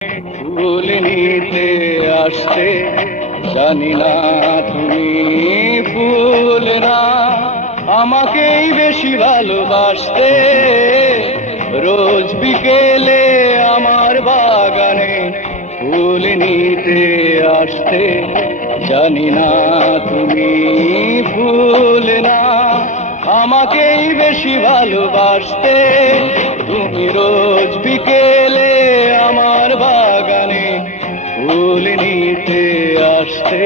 ফুল নিতে আসতে জানি না তুমি ফুল না আমাকেই বেশি ভালোবাসতে। রোজ বিকেলে আমার বাগানে ফুল নিতে আসতে জানি না তুমি ফুল না আমাকেই বেশি ভালোবাসতে। তুমি রোজ বিকেলে আমার বাগানে ফুল নিতে আসতে।